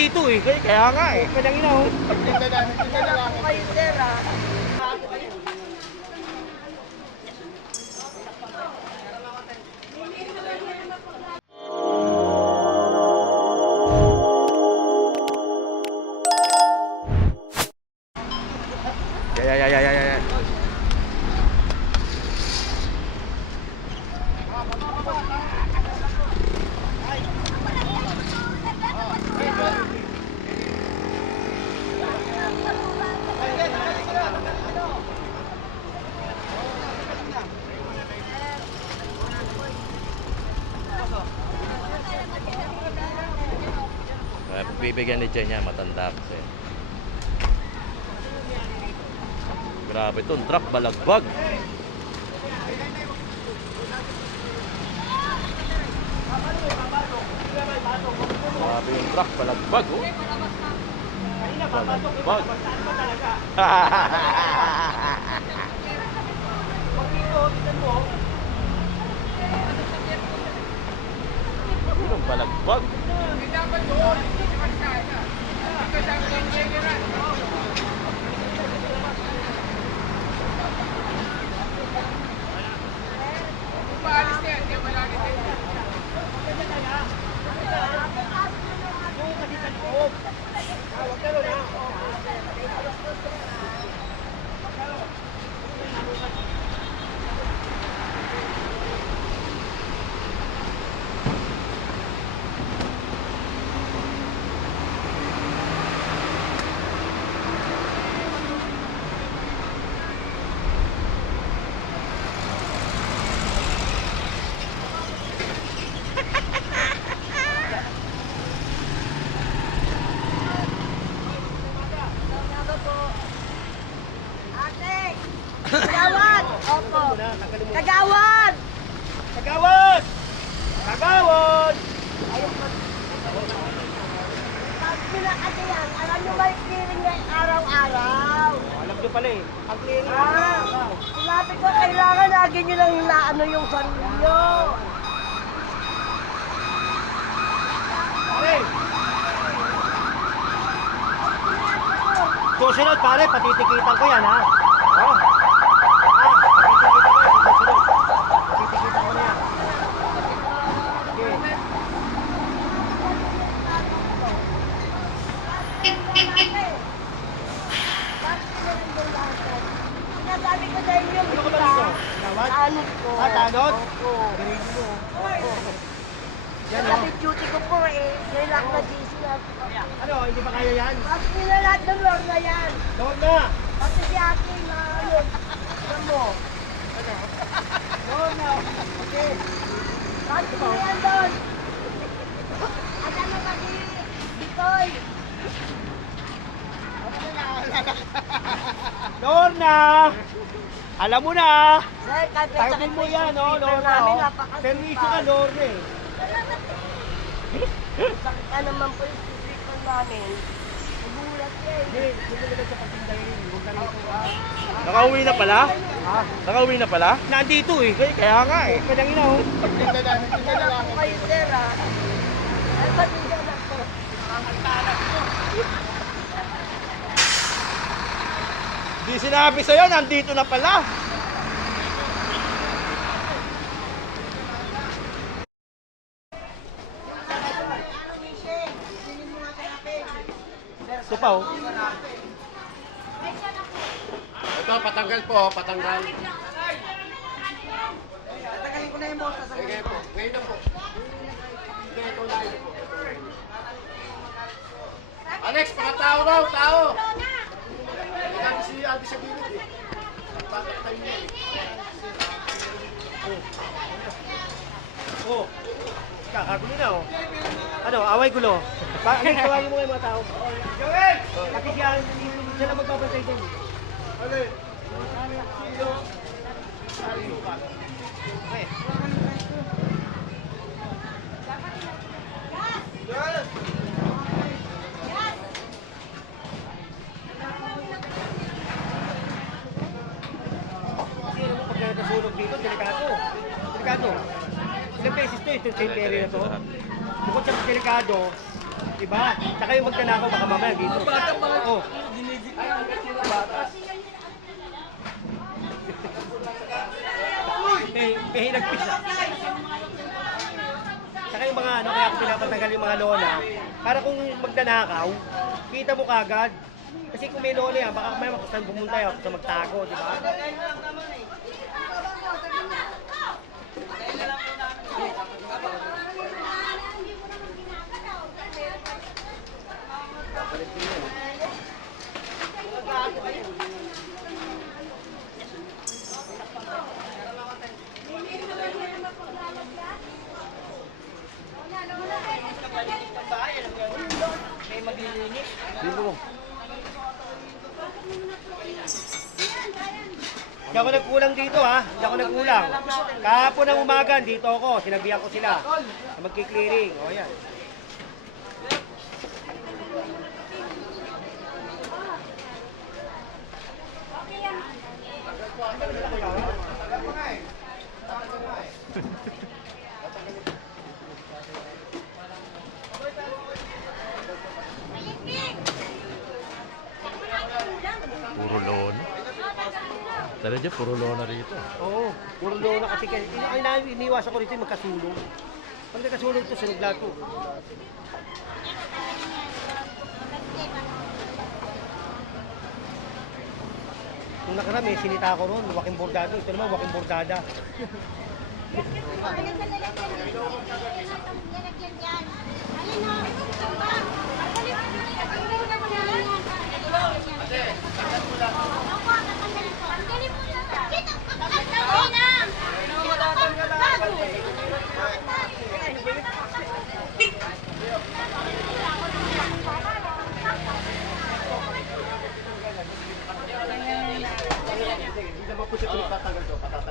nandito eh. Kaya nga eh. Kaya nga oh. Wala po kayo, sir, ah. Ya. Bibigyan ni Jen niya, matanda kasi. Grabe itong truck, balagbag. Grabe yung truck, balagbag oh. Balagbag. Yung balagbag. Kagawad! Opo. Kagawad! Kagawad! Kagawad! Pag sila kasi yan, alam nyo ba yung clearing niya araw-araw? Alam nyo pala eh. Ang clearing Sinabi ko, kailangan lagi nyo lang inaano yung sarili nyo. Pare! Susunod pare, patitikitan ko yan ha. Oh. Patitikitan ko yan. Okay. Sinasabi ko sa inyo, Ano ka ba dito? tanod ko. Tanod? Opo. Green mo. Yan o. Duty ko po eh. Relax na GC na. Ano, hindi ba kaya yan? Bakit nila lahat ng Lord na yan? Doon na! Bakit si ate na yun? Alam mo? Ano? Doon na! Okay. Bakit nila yan doon? Asan na ba si Bikoy? Lorna! Alam mo na! Sir, kahit may Target sakit mo yan, no? Lorna, namin, oh. napakasipag. Servisyo ka, Lorna eh. Sakit ka naman po yung sipon namin. Nagulat eh. Hindi, hindi ka sa pagtindahin. Huwag ka rito. Nakauwi na pala? Ha? Nakauwi na pala? Nandito eh. Kaya nga eh. Kaya nga oh. Wala po kayo, sir, ah. Ay, ba't hindi anak ko? Di sinabi sa'yo, nandito na pala. Ito pa oh. Ito, patanggal po, patanggal. Tagalin ko na yung boss. Sige po, ngayon na po. Hindi, ito na yun po. Alex, mga tao raw, tao! Kami si Adi sa gilid eh. Bakit tayo niya eh? Oh. Kakagulo na oh. Ano, away gulo. Ano, tawagin mo nga yung mga tao. Joel! Kasi siya lang magbabantay din. Alin? Okay. Kasi ano mo, pag nasunog dito, delikado. Delikado. Ilang beses to, itong same area na to. Bukod sa delikado, Diba? Tsaka yung magnanakaw baka mamaya dito. Oh. Hinagpisa. Saka yung mga ano, kaya ako pinapatagal yung mga lola. Para kung magnanakaw, kita mo kagad. Kasi kung may lola yan, baka may saan pumunta yan sa magtago, di ba? Dito. Hindi ako nagkulang dito ha. Hindi ako nagkulang. Kahapon ng umaga, dito ako. Sinabihan ko sila. Magki-clearing. O yan. Puro lona. Talaga puro lona rito. Oo. Puro lona kasi. Iniwasan ko rito yung magkasulong. Pag nagkasulong ito, sunog lahat ko. Nung nakarami, sinita ko ron, waking bordado. Ito naman, waking bordada.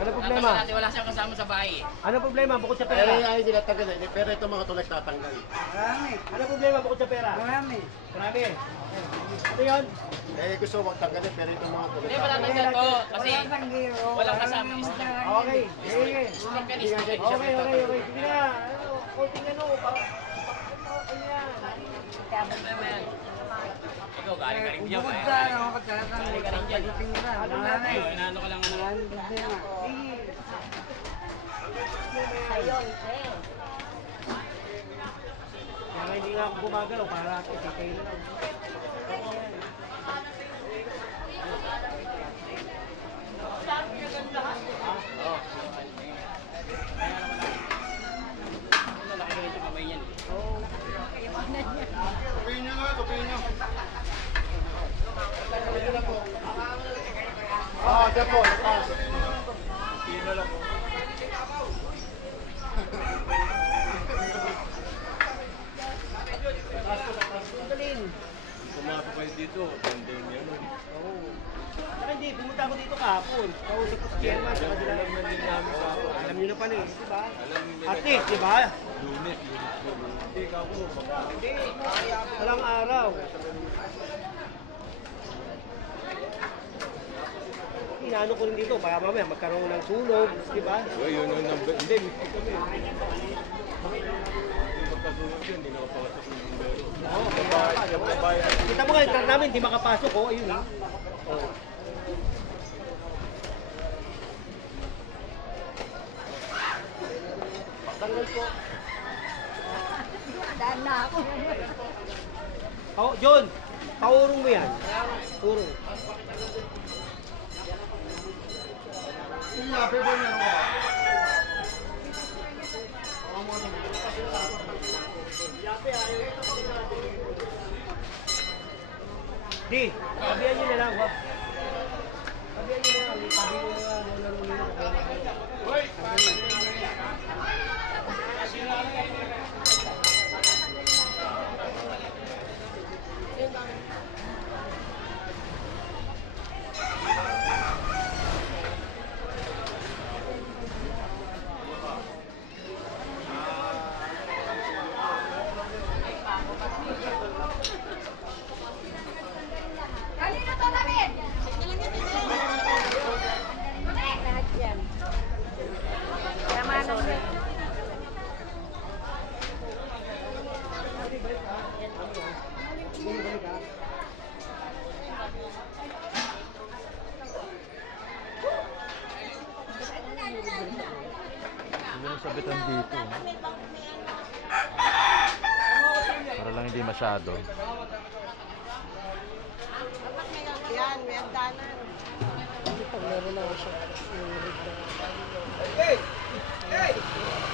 Ano problema? Wala siyang kasama sa bahay. Ano problema bukod sa Pero pera? ay tinatanggal na. Pero ito mga tulad tatanggal. Ano problema bukod sa pera? Marami. Ano yun? Eh gusto ko magtanggalin pero ito mga tulad Hindi, matatanggal to kasi walang kasama. Okay. Sige. Organist. Okay. Sige na. Ano, konting ano. Ano yan? Ikaw, galing ka rin diyan. Galing ka rin dyan. Inaano ka lang ano. Kaya hindi nga ako gumagalaw para kayo na lang. Laki ka rin sa kamay niyan. Tupiin nyo nga, tupiin nyo. Dyan po. Pino lang po. Pumasok kayo dito, pandemya nun. Oo. Saka hindi, pumunta ako dito kahapon. Kausap ko si Chairman. Saka sila alam nyo na pa eh, di ba? At least, di ba? Lunes. Hindi ka po, Hindi, walang araw. Inaano ko rin dito, baka mamaya magkaroon ng sunog, di ba? yun yung number. Hindi, miski kami. Magkasunod yun, hindi nakapasok ng numero. Oo, kita mo nga, yung car namin, hindi makapasok, oh, ayun eh. Oh. Tanggal po. Daan na ako. Oh, John, paurong mo yan. Urong. Di, sabihan nyo na lang, wag. Sabihan nyo na lang, sabihan nyo na Kanina to namin! sabitan dito. May bang may ano. Para lang hindi masyado. Dapat may yan, may hagdanan. Pag meron na siya, yung rig na. Hey! Hey!